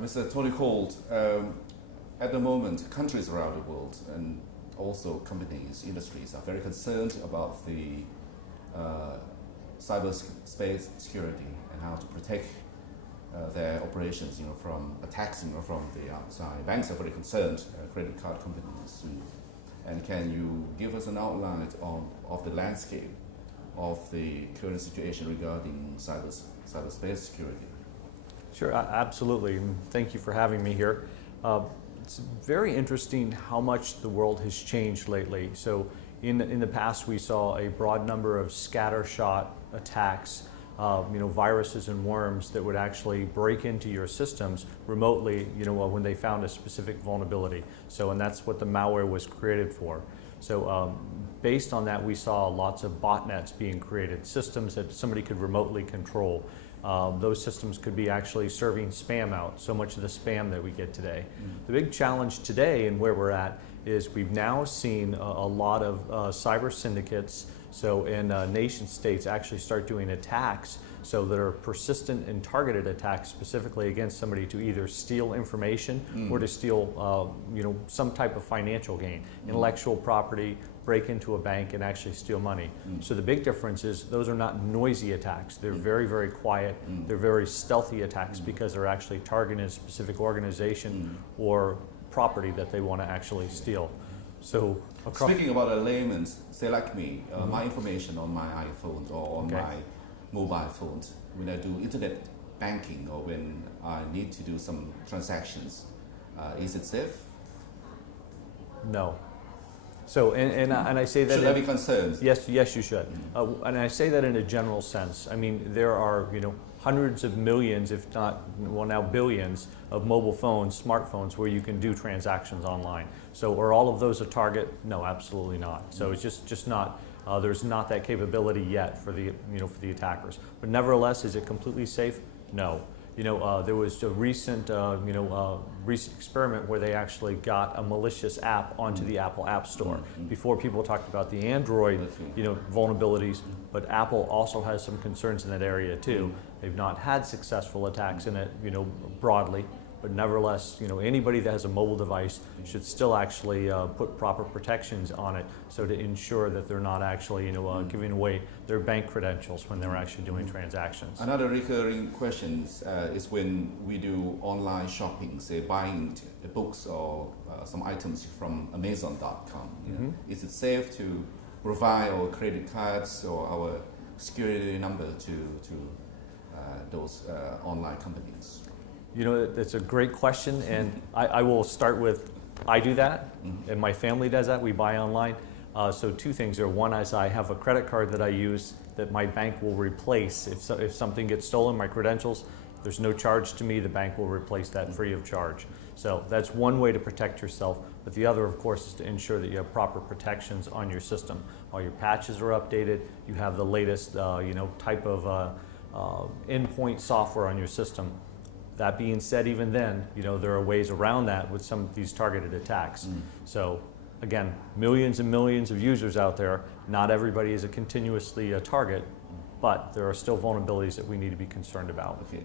Mr. Tony Holt, at the moment, countries around the world and also companies, industries are very concerned about the cyberspace security and how to protect their operations, from attacks, from the outside. Banks are very concerned, credit card companies. And can you give us an outline of the landscape of the current situation regarding cyberspace security? Sure, absolutely. And thank you for having me here. It's very interesting how much the world has changed lately. So in the past, we saw a broad number of scattershot attacks, viruses and worms that would actually break into your systems remotely, when they found a specific vulnerability. So, and that's what the malware was created for. So based on that, we saw lots of botnets being created, systems that somebody could remotely control. Those systems could be actually serving spam out, so much of the spam that we get today. The big challenge today and where we're at is we've now seen a lot of cyber syndicates, so in nation states actually start doing attacks so that are persistent and targeted attacks specifically against somebody to either steal information or to steal some type of financial gain, intellectual property, break into a bank and actually steal money. So the big difference is those are not noisy attacks. They're very, very quiet. They're very stealthy attacks because they're actually targeting a specific organization or property that they want to actually steal. So speaking about a layman, say like me, my information on my iPhone or on my mobile phone, when I do internet banking or when I need to do some transactions, is it safe? No. So, and I say that... Should I be concerned? Yes, you should. And I say that in a general sense. I mean, there are, hundreds of millions, if not, well, now billions of mobile phones, smartphones, where you can do transactions online. So are all of those a target? No, absolutely not. So it's just not, there's not that capability yet for the, for the attackers. But nevertheless, is it completely safe? No. There was a recent, recent experiment where they actually got a malicious app onto the Apple App Store. Before, people talked about the Android, vulnerabilities, but Apple also has some concerns in that area too. They've not had successful attacks in it, broadly, but nevertheless, anybody that has a mobile device should still actually put proper protections on it, so to ensure that they're not actually, giving away their bank credentials when they're actually doing transactions. Another recurring question is when we do online shopping, say buying books or some items from Amazon.com. Is it safe to provide our credit cards or our security number to those online companies? That's a great question, and I will start with, I do that, and my family does that. We buy online. So two things there. One is I have a credit card that I use that my bank will replace. If something gets stolen, my credentials, there's no charge to me. The bank will replace that free of charge. So that's one way to protect yourself. But the other, of course, is to ensure that you have proper protections on your system. All your patches are updated. You have the latest, type of endpoint software on your system. That being said, even then, there are ways around that with some of these targeted attacks. So again, millions and millions of users out there. Not everybody is continuously a target, but there are still vulnerabilities that we need to be concerned about. Okay.